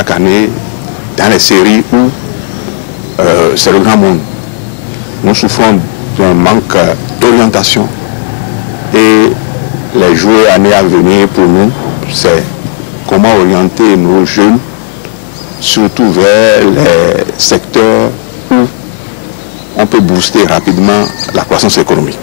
chaque année dans les séries où c'est le grand monde. Nous souffrons d'un manque d'orientation. Et les jours et années à venir pour nous, c'est comment orienter nos jeunes, surtout vers les secteurs où on peut booster rapidement la croissance économique.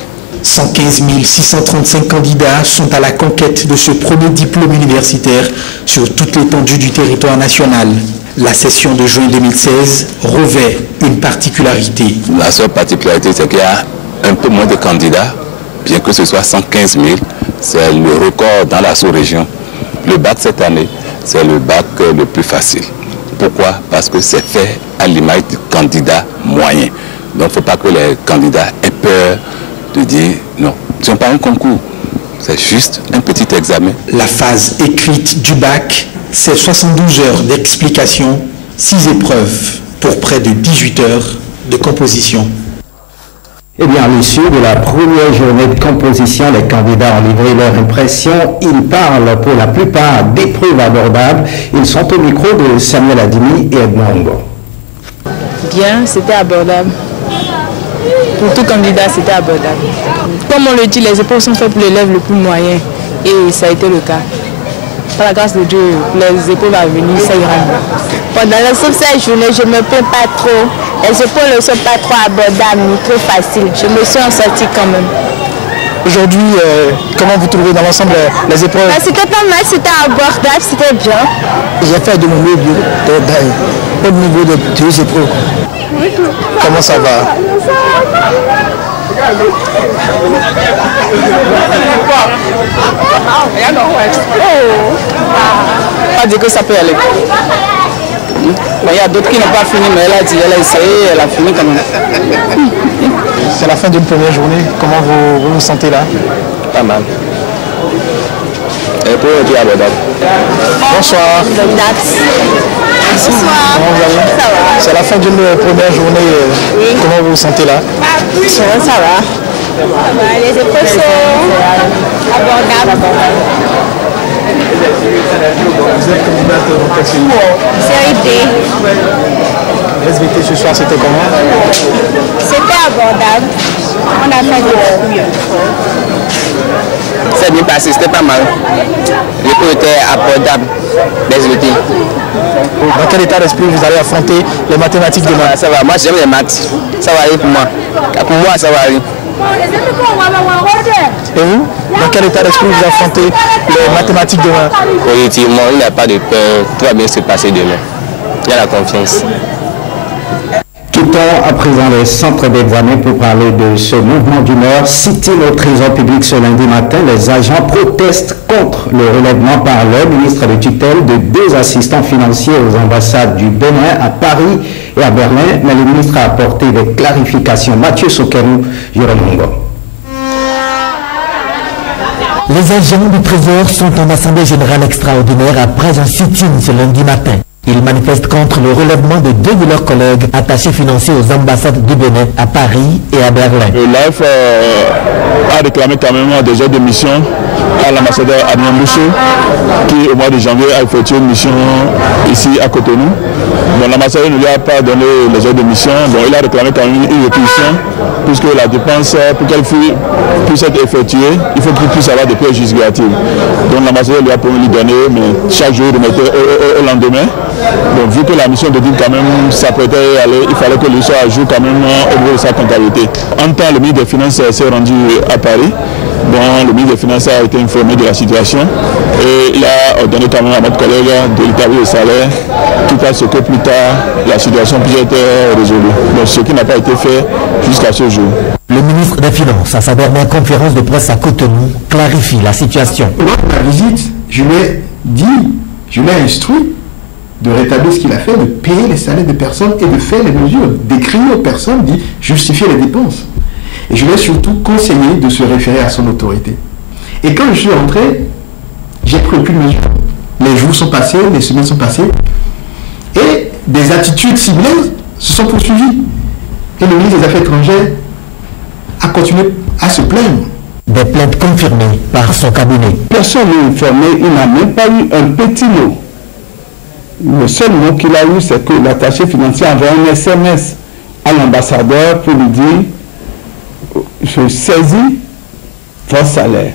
115 635 candidats sont à la conquête de ce premier diplôme universitaire sur toute l'étendue du territoire national. La session de juin 2016 revêt une particularité. La seule particularité, c'est qu'il y a un peu moins de candidats, bien que ce soit 115 000. C'est le record dans la sous-région. Le bac cette année, c'est le bac le plus facile. Pourquoi? Parce que c'est fait à l'image du candidat moyen. Donc il ne faut pas que les candidats aient peur de dire non. Ce n'est pas un concours, c'est juste un petit examen. La phase écrite du bac, c'est 72 heures d'explication, 6 épreuves pour près de 18 heures de composition. Eh bien, à l'issue de la première journée de composition, les candidats ont livré leur impression. Ils parlent pour la plupart d'épreuves abordables. Ils sont au micro de Samuel Adimi et Edmond Ngo. Bien, c'était abordable. Pour tout candidat, c'était abordable. Comme on le dit, les épreuves sont faites pour l'élève le plus moyen. Et ça a été le cas. Par la grâce de Dieu, les épreuves à venir, ça ira mieux. Pendant cette journée, je ne me plains pas trop. Les épreuves ne sont pas trop abordables ni trop faciles. Je me suis en sortie quand même. Aujourd'hui, comment vous trouvez dans l'ensemble les épreuves? C'était pas mal, c'était abordable, c'était bien. J'ai fait de mon mieux au niveau de deux épreuves. Comment ça va? Pas dire que ça peut aller. Il y a d'autres qui n'ont pas fini, mais elle a dit, elle a essayé, elle a fini quand même. C'est la fin d'une première journée. Comment vous vous sentez là? Pas mal. Et pour le abordable. Bonsoir. Bonsoir. Comment vous allez? Ça va. C'est la fin d'une première journée. Oui. Comment vous vous sentez là? Ça va. Les épreuves sont abordables. Vous êtes candidate dans quel pays? Série D. SVT ce soir, c'était comment? C'était abordable. On a fait de C'est bien passé, c'était pas mal. Les cours étaient abordables, SVT. Dans quel état d'esprit vous allez affronter les mathématiques demain? Ça va, moi j'aime les maths. Ça va aller pour moi. Pour moi, ça va aller. Et vous? Dans quel état d'esprit vous affrontez les mathématiques demain? Positivement, il n'y a pas de peur. Tout va bien se passer demain. Il y a la confiance. Quittons à présent les centres d'examen pour parler de ce mouvement d'humeur. Sitting au Trésor public ce lundi matin, les agents protestent contre le relèvement par le ministre de tutelle de 2 assistants financiers aux ambassades du Bénin à Paris et à Berlin. Mais le ministre a apporté des clarifications. Mathieu Sokerou, Jérôme Mongo. Les agents du Trésor sont en assemblée générale extraordinaire après un sit-in ce lundi matin. Ils manifestent contre le relèvement de 2 de leurs collègues attachés financiers aux ambassades du Bénin à Paris et à Berlin. L'AF a réclamé quand même des heures de mission à l'ambassadeur Adnan Bousso, qui au mois de janvier a effectué une mission ici à Cotonou. Bon, l'ambassadeur ne lui a pas donné les heures de mission. Bon, il a réclamé quand même une réquisition, puisque la dépense, pour qu'elle puisse être effectuée, il faut qu'il puisse avoir des pièces justificatives. Donc l'ambassadeur lui a promis de lui donner, mais chaque jour il remettait au lendemain. Donc vu que la mission de dire quand même s'apprêtait à aller, il fallait que lui soit à jour quand même au niveau de sa comptabilité. En temps, le ministre des Finances s'est rendu à Paris. Bon, le ministre des Finances a été informé de la situation et il a ordonné quand même à notre collègue de l'établir le salaire, quitte à ce que plus tard la situation puisse être résolue. Donc ce qui n'a pas été fait jusqu'à ce jour. Le ministre des Finances, à sa dernière conférence de presse à Cotonou, clarifie la situation. Lors de la visite, je lui ai dit, je l'ai instruit de rétablir ce qu'il a fait, de payer les salaires des personnes et de faire les mesures, d'écrire aux personnes, de justifier les dépenses. Et je lui ai surtout conseillé de se référer à son autorité. Et quand je suis rentré, j'ai pris aucune mesure. Les jours sont passés, les semaines sont passées, et des attitudes ciblées se sont poursuivies. Et le ministre des Affaires étrangères a continué à se plaindre. Des plaintes confirmées par son cabinet. Personne n'est informé, il n'a même pas eu un petit mot Le seul mot qu'il a eu, c'est que l'attaché financier a envoyé un SMS à l'ambassadeur pour lui dire « Je saisis votre salaire ».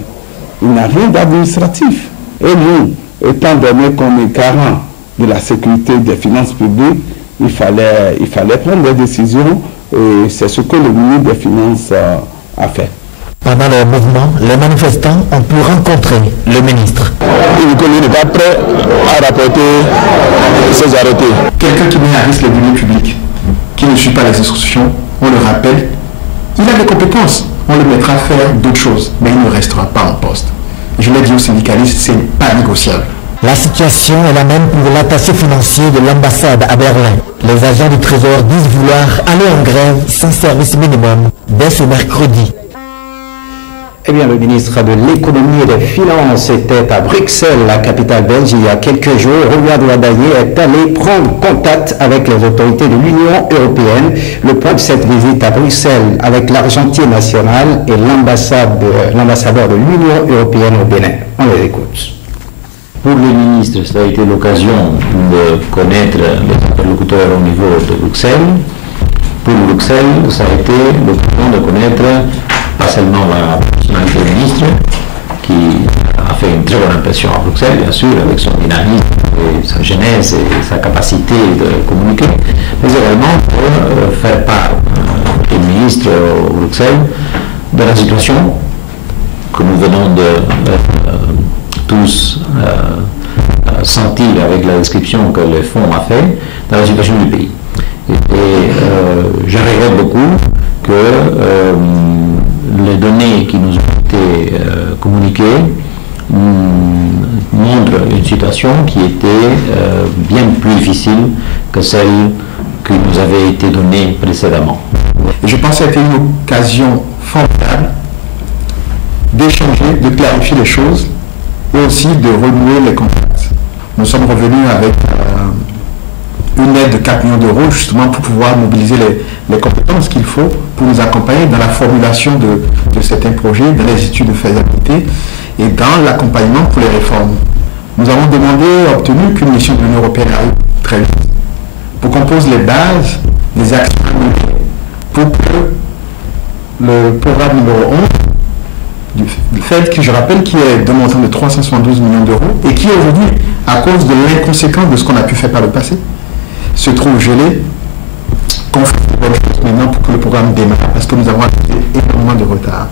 Il n'a rien d'administratif. Et nous, étant donné qu'on est garant de la sécurité des finances publiques, il fallait prendre des décisions et c'est ce que le ministre des Finances a fait. Pendant le mouvement, les manifestants ont pu rencontrer le ministre. Il n'est pas prêt à rapporter ses arrêtés. Quelqu'un qui met à risque les deniers publics, qui ne suit pas les instructions, on le rappelle, il a des compétences. On le mettra à faire d'autres choses, mais il ne restera pas en poste. Je l'ai dit aux syndicalistes, ce n'est pas négociable. La situation est la même pour l'attaché financier de l'ambassade à Berlin. Les agents du Trésor disent vouloir aller en grève sans service minimum dès ce mercredi. Eh bien, le ministre de l'économie et des finances était à Bruxelles, la capitale belge, il y a quelques jours. Riyad Wahdahi est allé prendre contact avec les autorités de l'Union européenne. Le point de cette visite à Bruxelles avec l'Argentine nationale et l'ambassadeur de l'Union européenne au Bénin. On les écoute. Pour le ministre, ça a été l'occasion de connaître les interlocuteurs au niveau de Bruxelles. Pour Bruxelles, ça a été l'occasion de connaître pas seulement la personnalité du ministre, qui a fait une très bonne impression à Bruxelles, bien sûr, avec son dynamisme, et sa jeunesse et sa capacité de communiquer, mais également pour faire part au ministre au Bruxelles de la situation que nous venons de tous sentir avec la description que le fonds a fait dans la situation du pays. Et je regrette beaucoup que les données qui nous ont été communiquées montrent une situation qui était bien plus difficile que celle qui nous avait été donnée précédemment. Je pense que c'était une occasion formidable d'échanger, de clarifier les choses et aussi de renouer les contacts. Nous sommes revenus avec une aide de 4 millions d'euros justement pour pouvoir mobiliser les compétences qu'il faut pour nous accompagner dans la formulation de certains projets, dans les études de faisabilité et dans l'accompagnement pour les réformes. Nous avons demandé et obtenu qu'une mission de l'Union européenne arrive très vite pour qu'on pose les bases des actions pour que le programme numéro 11 du FED, qui je rappelle qui est d'un montant de 372 millions d'euros et qui aujourd'hui, à cause de l'inconséquence de ce qu'on a pu faire par le passé, se trouve gelé, qu'on fait de bonnes choses maintenant pour que le programme démarre, parce que nous avons accusé énormément de retard.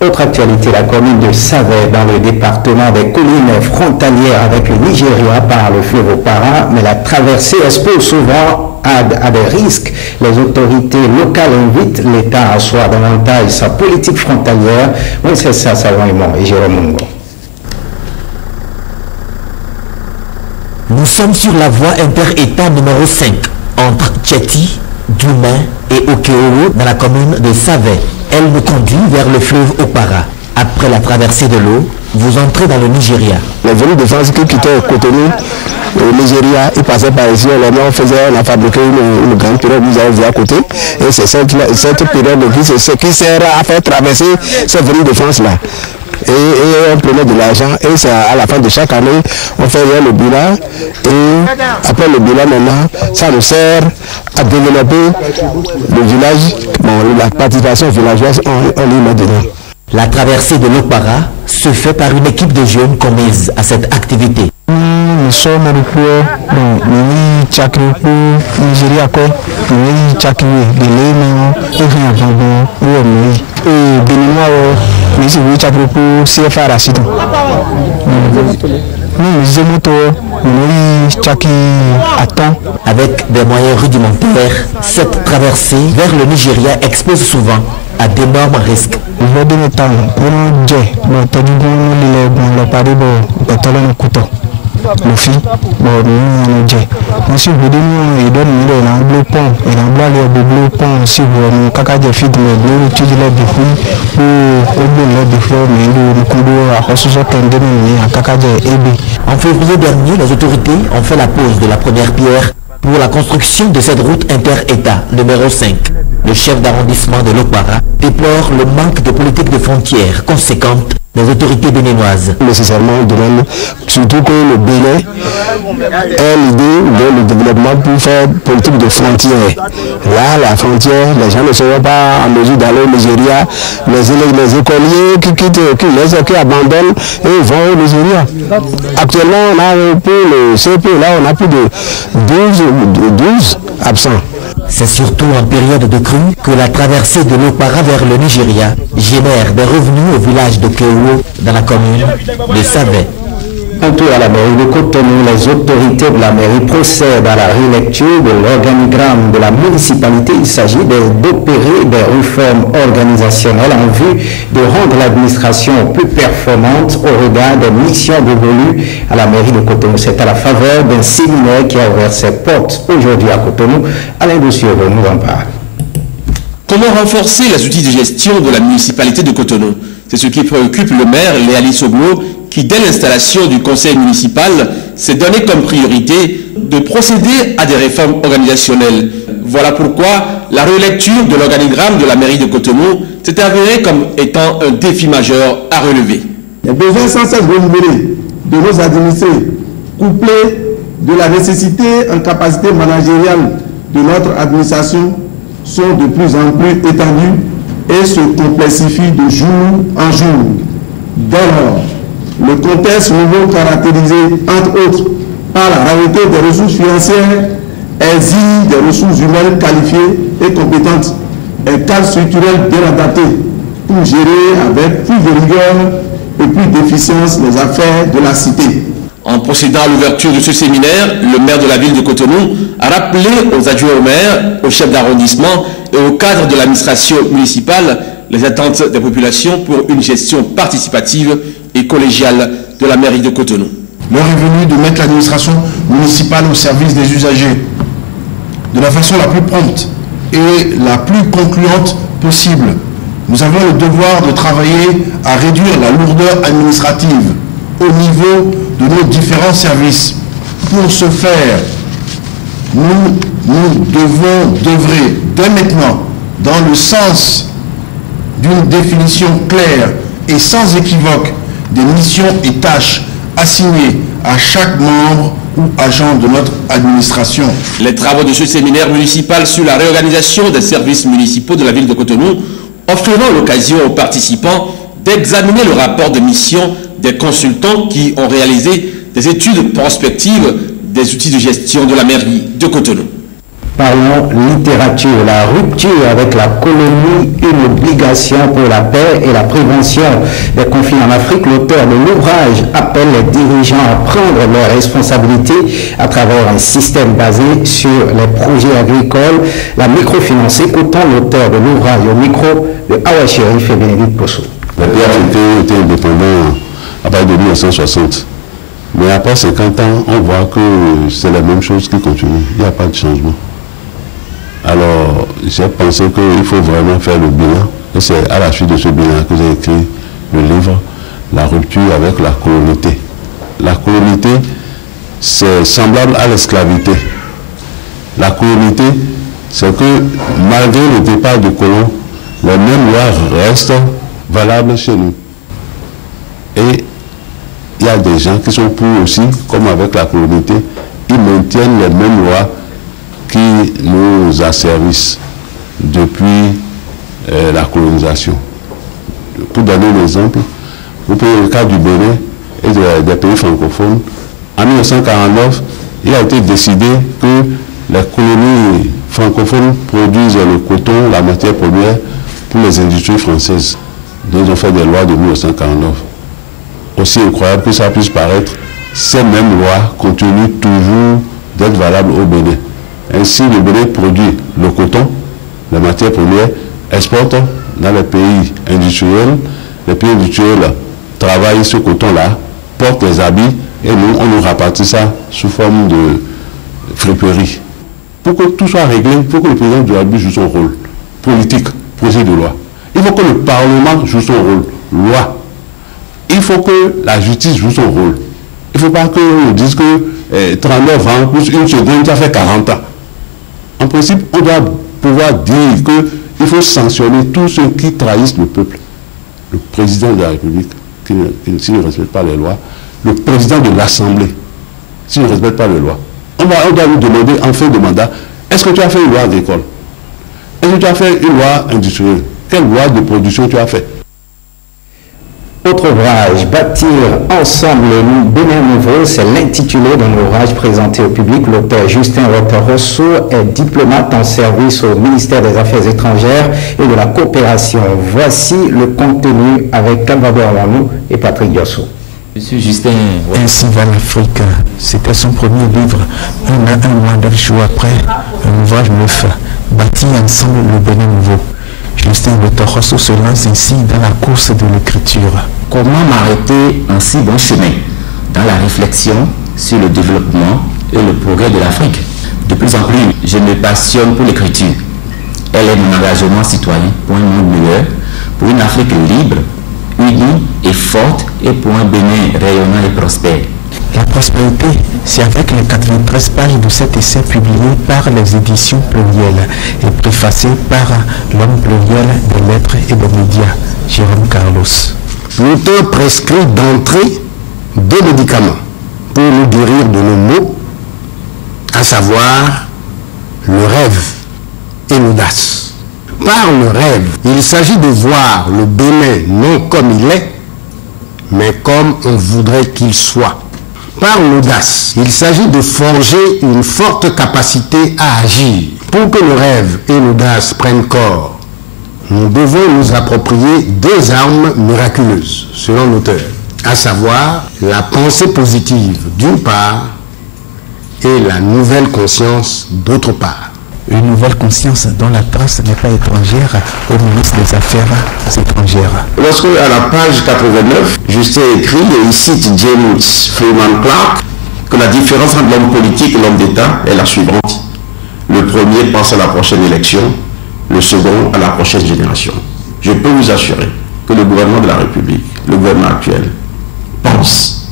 Autre actualité, la commune de Savè, dans le département des collines frontalières avec le Nigeria par le fleuve Opara, mais la traversée expose souvent à des risques. Les autorités locales invitent l'État à asseoir davantage sa politique frontalière. Oui, c'est ça, Salvan et Jérôme Mungo. Nous sommes sur la voie inter-État numéro 5, entre Tchéti, Djoumé et Okeowo dans la commune de Savè. Elle nous conduit vers le fleuve Opara. Après la traversée de l'eau, vous entrez dans le Nigeria. Les venus de France qui quittaient Cotonou, au Nigeria, ils passaient par ici, on a fabriqué une grande pirogue, vous avez vu à côté. Et c'est cette pirogue qui sert à faire traverser ces venus de France-là. Et on prenait de l'argent et c'est à la fin de chaque année, on fait le bilan et après le bilan maintenant, ça nous sert à développer le village, la participation villageoise, on y met dedans. La traversée de l'Opara se fait par une équipe de jeunes commises à cette activité. Nous sommes nous Tchakripo, Nigeria, nous Tchakri, de et Béninois, nous Tchakripo, CFA Racide. Avec des moyens rudimentaires, cette traversée vers le Nigeria expose souvent à d'énormes risques. En février dernier, les autorités ont fait la pose de la première pierre pour la construction de cette route inter-État numéro 5. Le chef d'arrondissement de l'Opara déplore le manque de politique de frontières conséquente les autorités béninoises. Nécessairement, on demande surtout que le Bénin ait l'idée de le développement pour faire politique de frontière. Là, la frontière, les gens ne seront pas en mesure d'aller au Nigeria. Les écoliers qui abandonnent et vont au Nigeria. Actuellement, on a pour le CP, là, on a plus de 12 absents. C'est surtout en période de crue que la traversée de l'Opara vers le Nigeria génère des revenus au village de Kewo dans la commune de Savé. Un tour à la mairie de Cotonou, les autorités de la mairie procèdent à la relecture de l'organigramme de la municipalité. Il s'agit d'opérer des réformes organisationnelles en vue de rendre l'administration plus performante au regard des missions dévolues à la mairie de Cotonou. C'est à la faveur d'un séminaire qui a ouvert ses portes aujourd'hui à Cotonou. Alain Dossier nous en parle. Comment renforcer les outils de gestion de la municipalité de Cotonou? C'est ce qui préoccupe le maire Léali Soglo, qui, dès l'installation du conseil municipal, s'est donné comme priorité de procéder à des réformes organisationnelles. Voilà pourquoi la relecture de l'organigramme de la mairie de Cotonou s'est avérée comme étant un défi majeur à relever. Les besoins sans cesse renouvelés de nos administrés, couplés de la nécessité en capacité managériale de notre administration, sont de plus en plus étendus et se complexifient de jour en jour. Dès lors, le contexte nouveau caractérisé, entre autres, par la rareté des ressources financières, exige des ressources humaines qualifiées et compétentes, un cadre structurel bien adapté pour gérer avec plus de rigueur et plus d'efficience les affaires de la cité. En procédant à l'ouverture de ce séminaire, le maire de la ville de Cotonou a rappelé aux adjoints au maire, aux chefs d'arrondissement et aux cadres de l'administration municipale les attentes des populations pour une gestion participative et collégiale de la mairie de Cotonou. L'heure est venue de mettre l'administration municipale au service des usagers de la façon la plus prompte et la plus concluante possible. Nous avons le devoir de travailler à réduire la lourdeur administrative au niveau de nos différents services. Pour ce faire, nous devons d'œuvrer dès maintenant dans le sens d'une définition claire et sans équivoque des missions et tâches assignées à chaque membre ou agent de notre administration. Les travaux de ce séminaire municipal sur la réorganisation des services municipaux de la ville de Cotonou offriront l'occasion aux participants d'examiner le rapport de mission des consultants qui ont réalisé des études prospectives des outils de gestion de la mairie de Cotonou. Parlons littérature, la rupture avec la colonie, une obligation pour la paix et la prévention des conflits en Afrique. L'auteur de l'ouvrage appelle les dirigeants à prendre leurs responsabilités à travers un système basé sur les projets agricoles. La microfinance, écoutons l'auteur de l'ouvrage au micro de Awa Chérif et Bénédicte Posso. Les pays africains étaient indépendants à partir de 1960. Mais après 50 ans, on voit que c'est la même chose qui continue. Il n'y a pas de changement. Alors, j'ai pensé qu'il faut vraiment faire le bilan. Et c'est à la suite de ce bilan que j'ai écrit le livre « La rupture avec la colonité ». La colonité, c'est semblable à l'esclavité. La colonité, c'est que malgré le départ du colon, les mêmes lois restent valables chez nous. Et il y a des gens qui sont pour aussi, comme avec la colonité, ils maintiennent les mêmes lois qui nous asservissent depuis la colonisation. Pour donner un exemple, vous prenez le cas du Bénin et des pays francophones. En 1949, il a été décidé que les colonies francophones produisent le coton, la matière première, pour les industries françaises. Donc ils ont fait des lois de 1949. Aussi incroyable que ça puisse paraître, ces mêmes lois continuent toujours d'être valables au Bénin. Ainsi, le Bénin produit le coton, les matières premières, exporte dans les pays industriels. Les pays industriels travaillent ce coton-là, portent les habits, et nous, on nous répartit ça sous forme de friperie. Pour que tout soit réglé, il faut que le président de la République joue son rôle politique, projet de loi. Il faut que le Parlement joue son rôle, loi. Il faut que la justice joue son rôle. Il ne faut pas qu'on dise que 39 ans plus une seconde, ça fait 40 ans. En principe, on doit pouvoir dire qu'il faut sanctionner tous ceux qui trahissent le peuple. Le président de la République, s'il ne respecte pas les lois, le président de l'Assemblée, s'il ne respecte pas les lois, on doit lui demander en fin de mandat, est-ce que tu as fait une loi agricole? Est-ce que tu as fait une loi industrielle? Quelle loi de production tu as fait? Autre ouvrage, Bâtir ensemble le Bénin nouveau, c'est l'intitulé d'un ouvrage présenté au public. L'auteur Justin Rosso est diplomate en service au ministère des Affaires étrangères et de la coopération. Voici le contenu avec Calvador Wanou et Patrick Diosso. Monsieur Justin, ainsi va l'Afrique. C'était son premier livre. Un mois, 9 jours après, un ouvrage neuf, Bâtir ensemble le Bénin nouveau. Justin Rosso se lance ainsi dans la course de l'écriture. Comment m'arrêter en si bon chemin dans la réflexion sur le développement et le progrès de l'Afrique? De plus en plus, je me passionne pour l'écriture. Elle est mon engagement citoyen pour un monde meilleur, pour une Afrique libre, unie et forte et pour un Bénin rayonnant et prospère. La prospérité, c'est avec les 93 pages de cet essai publié par les éditions Pluriel et préfacé par l'homme pluriel des lettres et des médias, Jérôme Carlos. L'auteur prescrit d'entrée 2 médicaments pour nous guérir de nos maux, à savoir le rêve et l'audace. Par le rêve, il s'agit de voir le Bénin non comme il est, mais comme on voudrait qu'il soit. Par l'audace, il s'agit de forger une forte capacité à agir. Pour que le rêve et l'audace prennent corps, nous devons nous approprier 2 armes miraculeuses, selon l'auteur, à savoir la pensée positive d'une part et la nouvelle conscience d'autre part. Une nouvelle conscience dont la trace n'est pas étrangère au ministre des Affaires étrangères. Lorsque, à la page 89, Justin écrit, et il cite James Freeman Clark, que la différence entre l'homme politique et l'homme d'État est la suivante. Le premier pense à la prochaine élection, le second à la prochaine génération. Je peux vous assurer que le gouvernement de la République, le gouvernement actuel, pense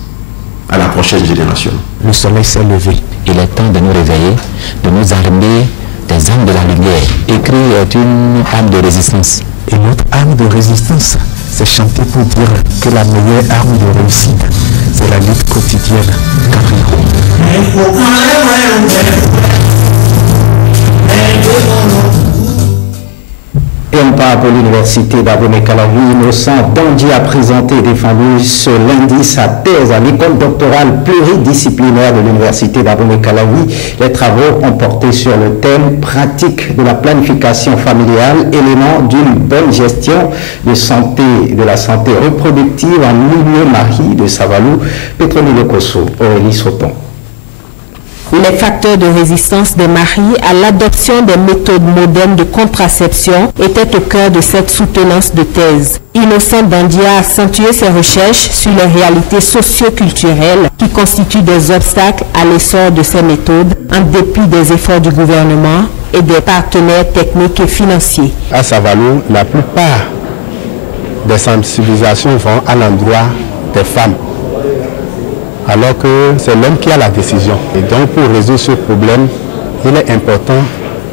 à la prochaine génération. Le soleil s'est levé. Il est temps de nous réveiller, de nous armer des armes de la lumière. Écrit est une arme de résistance. Et notre arme de résistance, c'est chanter pour dire que la meilleure arme de réussite, c'est la lutte quotidienne. Et on part pour l'université d'Abomey-Calavi. Innocent Dandji a présenté et défendu ce lundi sa thèse à l'école doctorale pluridisciplinaire de l'université d'Abomey-Calavi. Les travaux ont porté sur le thème pratique de la planification familiale, élément d'une bonne gestion de la santé reproductive en milieu marié de Savalou, Pétroni Lekoso, Aurélie Soton. Les facteurs de résistance des maris à l'adoption des méthodes modernes de contraception étaient au cœur de cette soutenance de thèse. Innocent Dandji a accentué ses recherches sur les réalités socio-culturelles qui constituent des obstacles à l'essor de ces méthodes en dépit des efforts du gouvernement et des partenaires techniques et financiers. À Savalou, la plupart des sensibilisations vont à l'endroit des femmes, alors que c'est l'homme qui a la décision. Et donc pour résoudre ce problème, il est important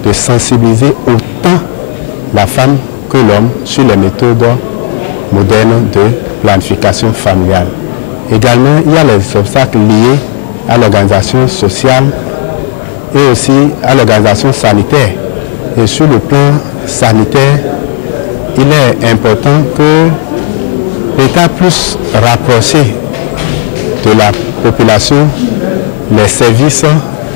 de sensibiliser autant la femme que l'homme sur les méthodes modernes de planification familiale. Également, il y a les obstacles liés à l'organisation sociale et aussi à l'organisation sanitaire. Et sur le plan sanitaire, il est important que l'État puisse rapprocher de la population les services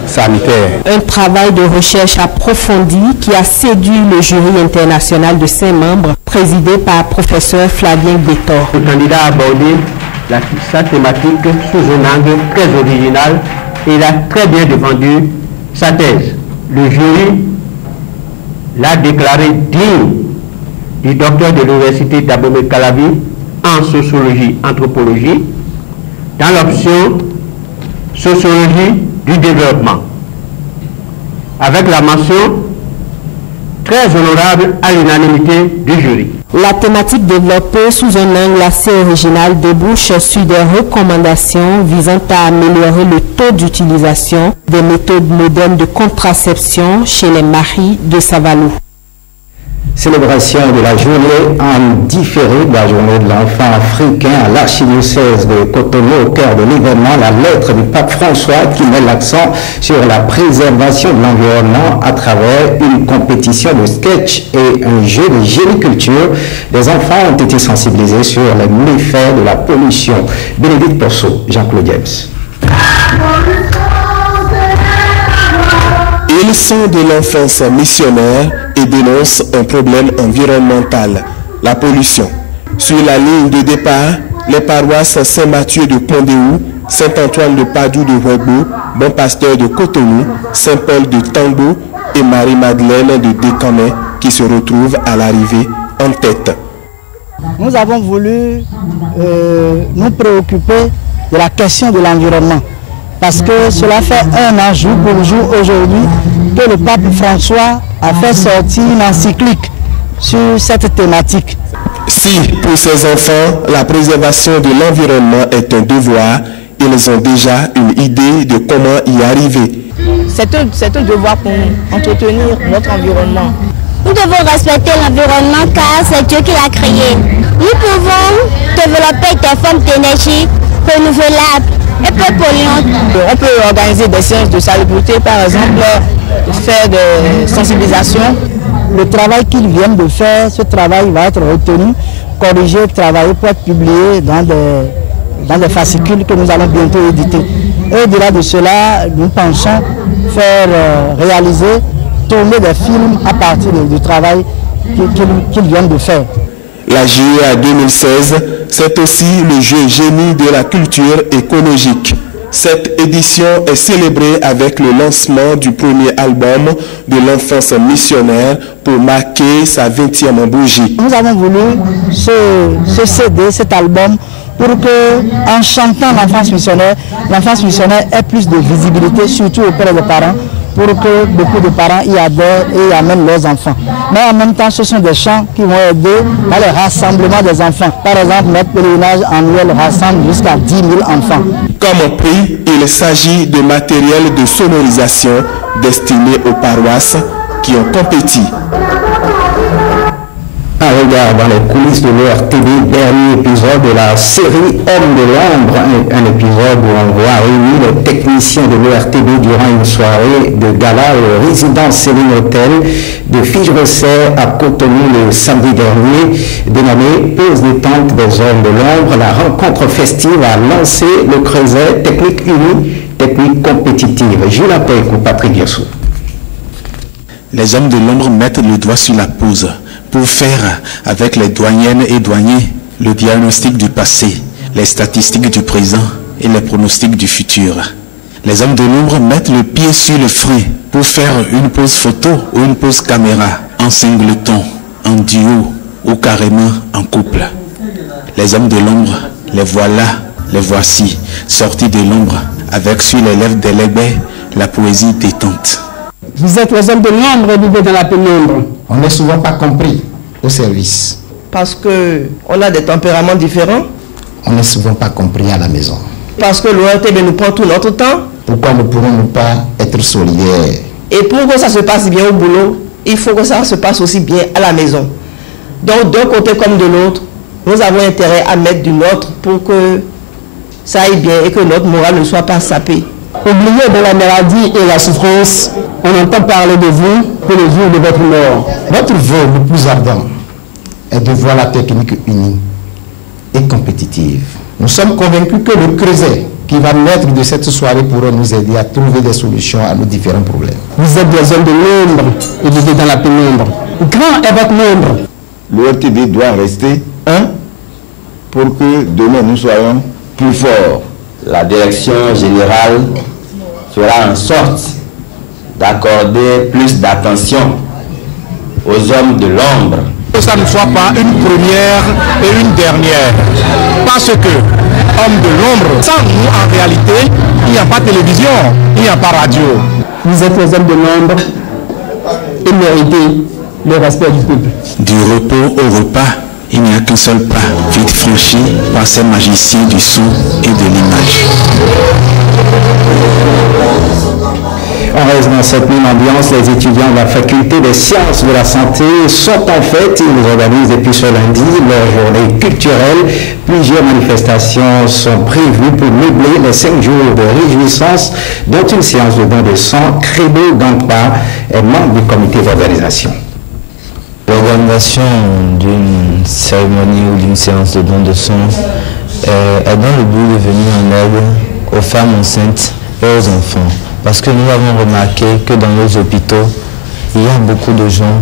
sanitaires. Un travail de recherche approfondi qui a séduit le jury international de 5 membres, présidé par professeur Flavien Bétor. Le candidat a abordé sa thématique sous un angle très original et il a très bien défendu sa thèse. Le jury l'a déclaré digne du docteur de l'université d'Abomey-Calavi en sociologie-anthropologie dans l'option sociologie du développement, avec la mention très honorable à l'unanimité du jury. La thématique développée sous un angle assez original débouche sur des recommandations visant à améliorer le taux d'utilisation des méthodes modernes de contraception chez les maris de Savalou. Célébration de la journée en différé de la journée de l'enfant africain à l'archidiocèse de Cotonou, au cœur de l'événement, la lettre du pape François qui met l'accent sur la préservation de l'environnement à travers une compétition de sketch et un jeu de géniculture. Les enfants ont été sensibilisés sur les méfaits de la pollution. Bénédicte Porceau, Jean-Claude James. Ils sont de l'enfance missionnaire et dénoncent un problème environnemental, la pollution. Sur la ligne de départ, les paroisses Saint-Mathieu de Pondéou, Saint-Antoine de Padoue de Huegbo, Bon Pasteur de Cotonou, Saint-Paul de Tambo et Marie-Madeleine de Décamé qui se retrouvent à l'arrivée en tête. Nous avons voulu nous préoccuper de la question de l'environnement. Parce que cela fait un an, jour pour jour, aujourd'hui, que le pape François a fait sortir une encyclique sur cette thématique. Si pour ces enfants, la préservation de l'environnement est un devoir, ils ont déjà une idée de comment y arriver. C'est un devoir pour entretenir notre environnement. Nous devons respecter l'environnement car c'est Dieu qui l'a créé. Nous pouvons développer des formes d'énergie renouvelables et peu polluantes. On peut organiser des séances de salubrité, par exemple, faire des sensibilisations. Le travail qu'ils viennent de faire, ce travail va être retenu, corrigé, travaillé pour être publié dans des fascicules que nous allons bientôt éditer. Et au-delà de cela, nous pensons faire réaliser, tourner des films à partir du travail qu'ils viennent de faire. La JEA 2016, c'est aussi le jeu génie de la culture écologique. Cette édition est célébrée avec le lancement du premier album de l'enfance missionnaire pour marquer sa 20e bougie. Nous avons voulu ce CD, cet album, pour que, en chantant l'enfance missionnaire ait plus de visibilité, surtout auprès des parents, pour que beaucoup de parents y adhèrent et y amènent leurs enfants. Mais en même temps, ce sont des chants qui vont aider dans le rassemblement des enfants. Par exemple, notre pèlerinage annuel rassemble jusqu'à 10 000 enfants. Comme prix, il s'agit de matériel de sonorisation destiné aux paroisses qui ont compéti. Un regard dans les coulisses de l'ERTB, dernier épisode de la série Hommes de l'ombre, un épisode où on voit réunir les techniciens de l'ERTB durant une soirée de gala au résidence Céline Hôtel de Figeresset à Cotonou le samedi dernier, dénommé Pose détente des Hommes de l'ombre. La rencontre festive a lancé le creuset technique unie, technique compétitive. Jules Apec ou Patrick Yossou. Les Hommes de l'ombre mettent le doigt sur la pause pour faire avec les douaniennes et douaniers le diagnostic du passé, les statistiques du présent et les pronostics du futur. Les Hommes de l'ombre mettent le pied sur le frein pour faire une pause photo ou une pause caméra en singleton, en duo ou carrément en couple. Les Hommes de l'ombre, les voilà, les voici, sortis de l'ombre avec sur les lèvres des lébets la poésie détente. Vous êtes les hommes de l'ombre et vivez dans la pénombre. On n'est souvent pas compris au service. Parce qu'on a des tempéraments différents. On n'est souvent pas compris à la maison. Parce que l'ORTB nous prend tout notre temps. Pourquoi ne pourrons-nous pas être solidaires? Et pour que ça se passe bien au boulot, il faut que ça se passe aussi bien à la maison. Donc d'un côté comme de l'autre, nous avons intérêt à mettre du nôtre pour que ça aille bien et que notre morale ne soit pas sapée. Oubliez de la maladie et la souffrance, on entend parler de vous que le jour de votre mort. Notre vœu le plus ardent est de voir la technique unie et compétitive. Nous sommes convaincus que le creuset qui va naître de cette soirée pourra nous aider à trouver des solutions à nos différents problèmes. Vous êtes des hommes de l'ombre et vivez dans la pénombre. Grand est votre nombre. L'ORTB doit rester un pour que demain nous soyons plus forts. La direction générale fera en sorte d'accorder plus d'attention aux hommes de l'ombre. Que ça ne soit pas une première et une dernière. Parce que, hommes de l'ombre, sans nous en réalité, il n'y a pas de télévision, il n'y a pas radio. Vous êtes les hommes de l'ombre et méritez le respect du peuple. Du repos au repas, il n'y a qu'un seul pas, vite franchi par ces magiciens du son et de l'image. En raison de cette même ambiance, les étudiants de la faculté des sciences de la santé sont en fête. Ils organisent depuis ce lundi leur journée culturelle. Plusieurs manifestations sont prévues pour meubler les 5 jours de réjouissance, dont une séance de don de sang. Credo Gangpa est membre du comité d'organisation. L'organisation d'une cérémonie ou d'une séance de don de sang est dans le but de venir en aide aux femmes enceintes et aux enfants. Parce que nous avons remarqué que dans nos hôpitaux, il y a beaucoup de gens,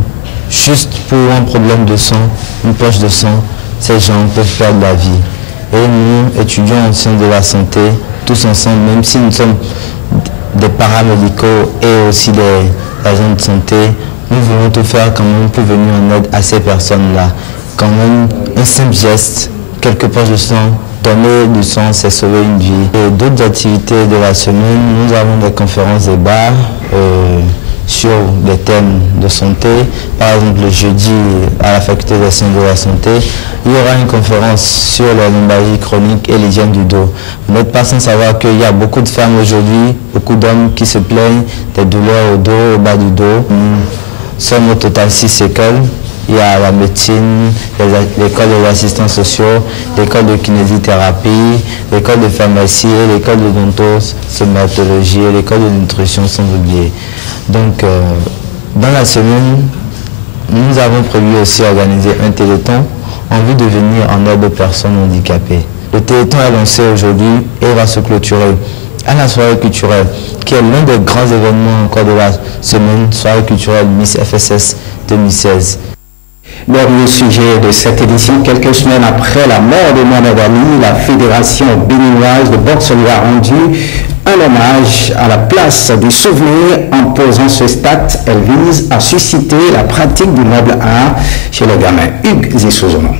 juste pour un problème de sang, une poche de sang, ces gens peuvent perdre la vie. Et nous, étudiants en sciences de la santé, tous ensemble, même si nous sommes des paramédicaux et aussi des agents de santé, nous voulons tout faire quand même pour venir en aide à ces personnes-là. Quand même, un simple geste, quelques poches de sang, donner du sang, c'est sauver une vie. Et d'autres activités de la semaine, nous avons des conférences débats sur des thèmes de santé. Par exemple, le jeudi, à la faculté des sciences de la santé, il y aura une conférence sur la lombalgie chronique et l'hygiène du dos. Vous n'êtes pas sans savoir qu'il y a beaucoup de femmes aujourd'hui, beaucoup d'hommes qui se plaignent des douleurs au dos, au bas du dos. Nous sommes au total 6 écoles. Il y a la médecine, l'école des assistants sociaux, l'école de kinésithérapie, l'école de pharmacie, l'école de dentostomatologie et l'école de nutrition sans oublier. Donc, dans la semaine, nous avons prévu aussi organiser un téléthon en vue de venir en aide aux personnes handicapées. Le téléthon est lancé aujourd'hui et va se clôturer à la soirée culturelle, qui est l'un des grands événements encore de la semaine, soirée culturelle Miss FSS 2016. Dernier sujet de cette édition, quelques semaines après la mort de Mohamed Ali, la Fédération béninoise de boxe lui a rendu un hommage à la place du souvenir en posant ce statut. Elle vise à susciter la pratique du noble art chez les gamins. Hugues Zissouzono.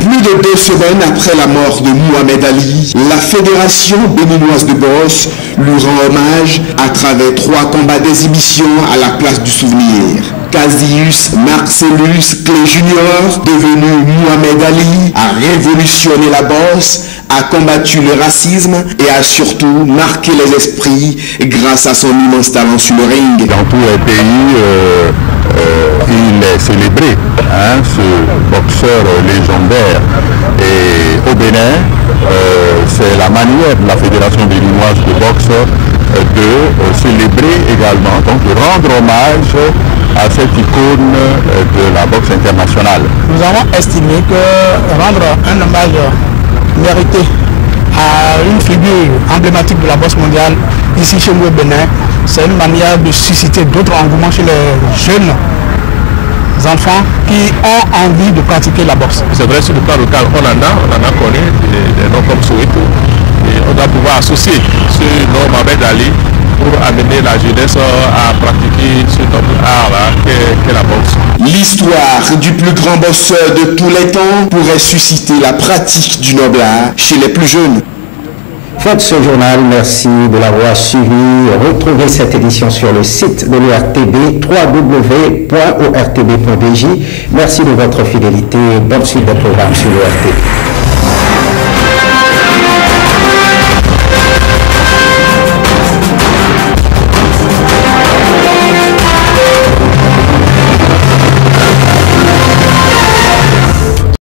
Plus de 2 semaines après la mort de Mohamed Ali, la Fédération béninoise de boxe lui rend hommage à travers 3 combats d'exhibition à la place du souvenir. Casius Marcellus Clay Jr., devenu Mohamed Ali, a révolutionné la boxe, a combattu le racisme et a surtout marqué les esprits grâce à son immense talent sur le ring. Dans tous les pays, il est célébré, ce boxeur légendaire. Et au Bénin, c'est la manière de la Fédération béninoise de boxe de célébrer également, donc de rendre hommage à cette icône de la boxe internationale. Nous avons estimé que rendre un hommage mérité à une figure emblématique de la boxe mondiale ici chez nous au Bénin, c'est une manière de susciter d'autres engouements chez les jeunes enfants qui ont envie de pratiquer la boxe. C'est vrai, sur le plan local, on en a connu des noms comme Soweto, et on doit pouvoir associer ce nom Mohamed Ali pour amener la jeunesse à pratiquer ce noble art qu'est la boxe. L'histoire du plus grand boxeur de tous les temps pourrait susciter la pratique du noble art chez les plus jeunes. Faites ce journal, merci de l'avoir suivi. Retrouvez cette édition sur le site de l'ORTB, www.ortb.bj. Merci de votre fidélité. Bonne suite des programmes sur l'ORTB.